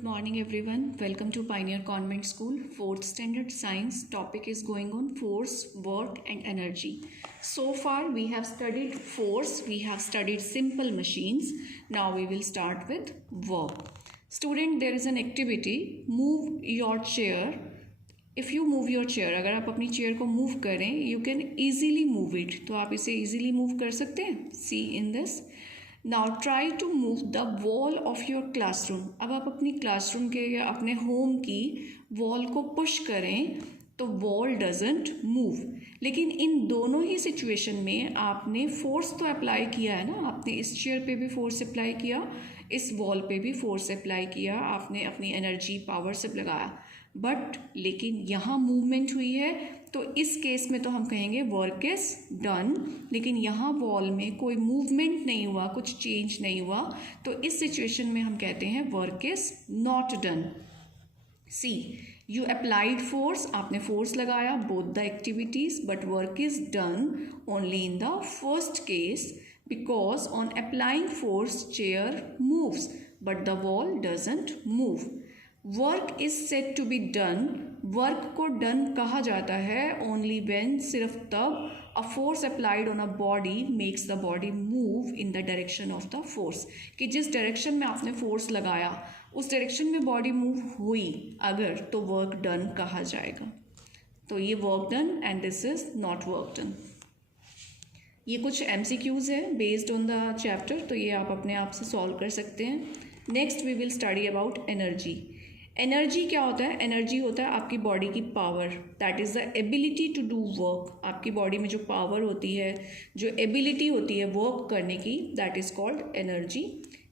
Good morning everyone. Welcome to Pioneer Convent School, 4th Standard Science. Topic is going on force, work and energy. So far we have studied force, we have studied simple machines. Now we will start with work. Student, there is an activity, move your chair. If you move your chair, अगर आप अपनी chair को move करें, you can easily move it. तो आप इसे easily move कर सकते हैं. See in this. Now try to move the wall of your classroom. अब आप अपनी क्लासरूम के या अपने होम की वॉल को पुश करें तो वॉल डजेंट मूव. लेकिन इन दोनों ही सिचुएशन में आपने फोर्स तो अप्लाई किया है ना. आपने इस चेयर पे भी फोर्स अप्लाई किया, इस वॉल पे भी फोर्स अप्लाई किया, आपने अपनी एनर्जी पावर से लगाया. बट लेकिन यहाँ मूवमेंट हुई है तो इस केस में तो हम कहेंगे वर्क इज डन. लेकिन यहाँ वॉल में कोई मूवमेंट नहीं हुआ, कुछ चेंज नहीं हुआ, तो इस सिचुएशन में हम कहते हैं work is not done. See, you applied force, आपने फोर्स लगाया both the activities, but work is done only in the first case because on applying force chair moves but the wall doesn't move. Work is said to be done, work को done कहा जाता है only when, सिर्फ तब a force applied on a body makes the body move in the direction of the force. कि जिस direction में आपने फोर्स लगाया उस डायरेक्शन में बॉडी मूव हुई अगर, तो वर्क डन कहा जाएगा. तो ये work done and this is not work done. ये कुछ MCQs है बेस्ड ऑन द चैप्टर, तो ये आप अपने आप से सॉल्व कर सकते हैं. Next we will study about energy. Energy क्या होता है? एनर्जी होता है आपकी बॉडी की power, that is the ability to do work. आपकी बॉडी में जो पावर होती है, जो एबिलिटी होती है वर्क करने की, that is called energy.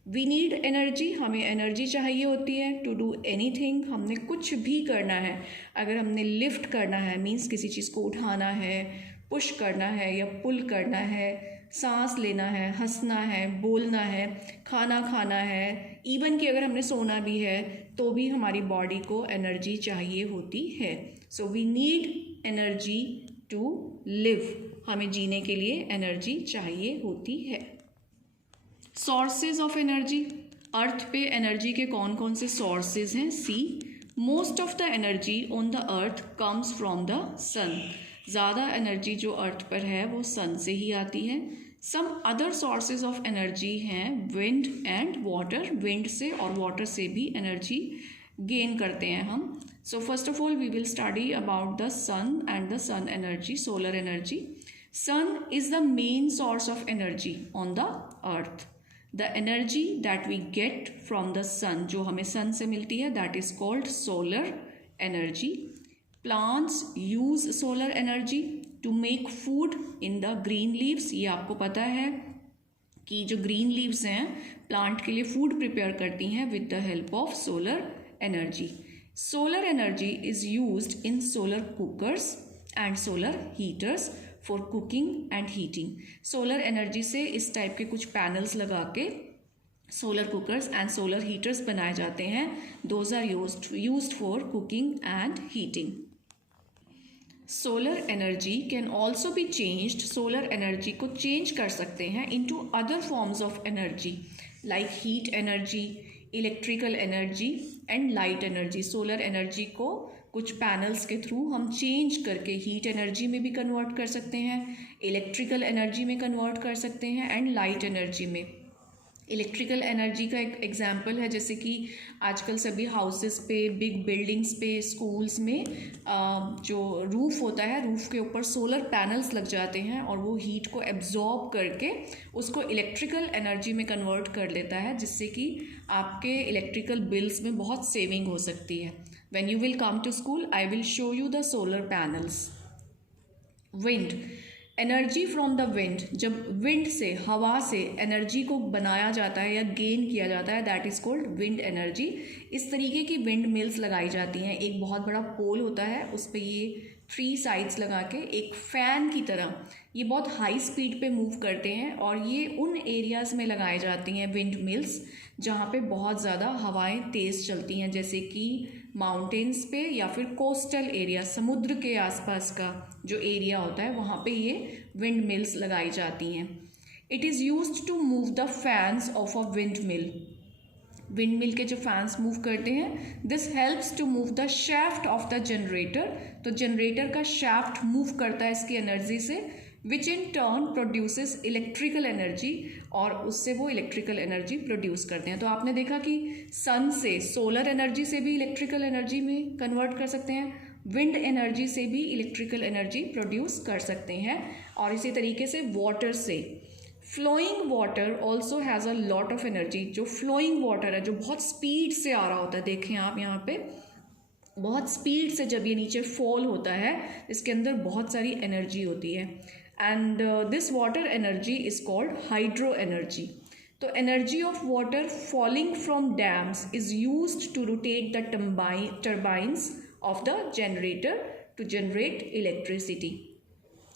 We need energy, हमें एनर्जी चाहिए होती है टू डू एनीथिंग. हमने कुछ भी करना है, अगर हमने लिफ्ट करना है मीन्स किसी चीज़ को उठाना है, पुश करना है या पुल करना है, सांस लेना है, हंसना है, बोलना है, खाना खाना है, इवन कि अगर हमने सोना भी है तो भी हमारी बॉडी को एनर्जी चाहिए होती है. So we need energy to live, हमें जीने के लिए एनर्जी चाहिए होती है. Sources of energy. अर्थ पे एनर्जी के कौन कौन से सोर्सेज हैं? See, most of the energy on the earth comes from the sun. ज़्यादा एनर्जी जो अर्थ पर है वो सन से ही आती है. Some other sources of energy हैं विंड एंड वाटर. विंड से और वाटर से भी एनर्जी गेन करते हैं हम. So first of all we will study about the sun and the sun energy, solar energy. Sun is the main source of energy on the earth. The energy that we get from the sun, जो हमें sun से मिलती है, that is called solar energy. Plants use solar energy to make food in the green leaves. ये आपको पता है कि जो green leaves हैं प्लांट के लिए फूड प्रिपेयर करती हैं with the help of solar energy. Solar energy is used in solar cookers and solar heaters for cooking and heating. Solar energy से इस टाइप के कुछ पैनल्स लगा के solar cookers and solar heaters बनाए जाते हैं. Those are used for cooking and heating. Solar energy can also be changed. सोलर एनर्जी को चेंज कर सकते हैं into other forms of energy like heat energy, electrical energy and light energy. Solar energy को कुछ पैनल्स के through हम change करके हीट एनर्जी में भी कन्वर्ट कर सकते हैं, इलेक्ट्रिकल एनर्जी में कन्वर्ट कर सकते हैं एंड लाइट एनर्जी में. इलेक्ट्रिकल एनर्जी का एक एग्जांपल है जैसे कि आजकल सभी हाउसेस पे, बिग बिल्डिंग्स पे, स्कूल्स में जो रूफ़ होता है, रूफ़ के ऊपर सोलर पैनल्स लग जाते हैं और वो हीट को एब्जॉर्ब करके उसको इलेक्ट्रिकल एनर्जी में कन्वर्ट कर लेता है, जिससे कि आपके इलेक्ट्रिकल बिल्स में बहुत सेविंग हो सकती है. When you will come to school I will show you the solar panels. Wind, energy from the wind. जब विंड से, हवा से एनर्जी को बनाया जाता है या गेन किया जाता है, that is called wind energy. इस तरीके की विंड मिल्स लगाई जाती हैं. एक बहुत बड़ा पोल होता है, उस पर ये 3 साइड्स लगा के एक फ़ैन की तरह ये बहुत हाई स्पीड पे मूव करते हैं और ये उन एरियाज़ में लगाई जाती हैं विंड मिल्स जहाँ पे बहुत ज़्यादा हवाएं तेज़ चलती हैं, जैसे कि माउंटेन्स पे या फिर कोस्टल एरिया, समुद्र के आसपास का जो एरिया होता है वहाँ पे ये विंड मिल्स लगाई जाती हैं. It is used to move the fans of a wind mill. Wind mill के जो फैंस मूव करते हैं, this helps to move the shaft of the generator. तो जनरेटर का शाफ्ट मूव करता है इसकी एनर्जी से, which in turn produces electrical energy, और उससे वो इलेक्ट्रिकल एनर्जी प्रोड्यूस करते हैं। तो आपने देखा कि सन से, सोलर एनर्जी से भी इलेक्ट्रिकल एनर्जी में कन्वर्ट कर सकते हैं, विंड एनर्जी से भी इलेक्ट्रिकल एनर्जी प्रोड्यूस कर सकते हैं, और इसी तरीके से वाटर से। Flowing water also has a lot of energy. जो फ्लोइंग वाटर है, जो बहुत स्पीड से आ रहा होता है, देखें आप यहाँ पे बहुत स्पीड से जब ये नीचे फॉल होता है, इसके अंदर बहुत सारी एनर्जी होती है, and this water energy is called hydro energy. तो energy of water falling from dams is used to rotate the turbines of the generator to generate electricity.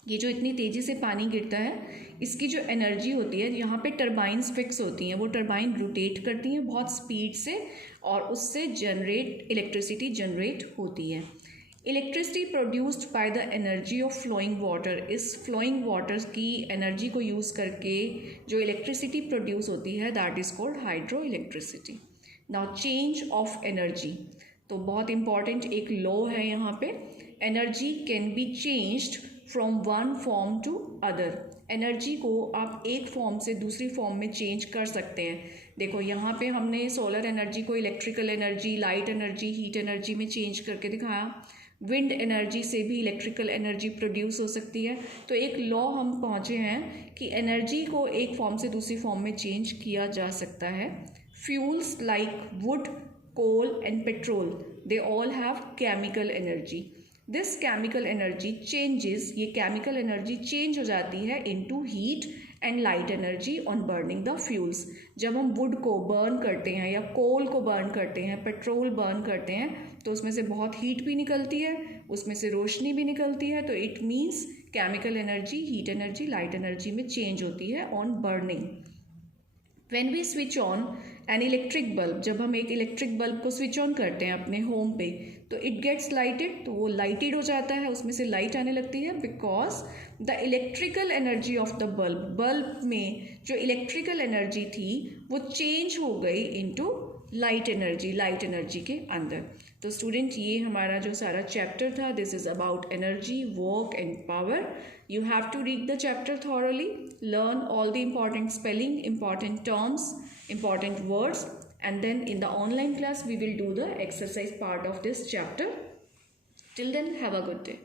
ये जो इतनी तेज़ी से पानी गिरता है, इसकी जो एनर्जी होती है, यहाँ पे टर्बाइंस फिक्स होती हैं, वो टर्बाइन रोटेट करती हैं बहुत स्पीड से, और उससे इलेक्ट्रिसिटी जनरेट होती है। Electricity produced by the energy of flowing water, इस फ्लोइंग वाटर की एनर्जी को यूज़ करके जो इलेक्ट्रिसिटी प्रोड्यूस होती है, that is called hydro electricity. Now change of energy, तो बहुत इंपॉर्टेंट एक लॉ है यहाँ पे, energy can be changed from one form to other. Energy को आप एक फॉर्म से दूसरी फॉर्म में चेंज कर सकते हैं। देखो यहाँ पे हमने सोलर एनर्जी को electrical energy, light energy, heat energy में चेंज करके दिखाया। विंड एनर्जी से भी इलेक्ट्रिकल एनर्जी प्रोड्यूस हो सकती है। तो एक लॉ हम पहुँचे हैं कि एनर्जी को एक फॉर्म से दूसरी फॉर्म में चेंज किया जा सकता है। Fuels like wood, coal and petrol, they all have chemical energy. This chemical energy changes, ये केमिकल एनर्जी चेंज हो जाती है into heat and light energy on burning the fuels. जब हम वुड को बर्न करते हैं या कोल को बर्न करते हैं, पेट्रोल बर्न करते हैं, तो उसमें से बहुत हीट भी निकलती है, उसमें से रोशनी भी निकलती है। तो it means chemical energy, heat energy, light energy में चेंज होती है on burning. When we switch on an electric bulb, जब हम एक इलेक्ट्रिक बल्ब को स्विच ऑन करते हैं अपने होम पे, तो इट गेट्स लाइटेड, तो वो लाइटेड हो जाता है, उसमें से लाइट आने लगती है, because the electrical energy of the bulb में जो इलेक्ट्रिकल एनर्जी थी वो चेंज हो गई इनटू लाइट एनर्जी के अंदर। तो स्टूडेंट, ये हमारा जो सारा चैप्टर था, this is about energy, work and power. You have to read the chapter thoroughly, learn all the important spelling, important terms, important words, and then in the online class we will do the exercise part of this chapter. Till then, have a good day.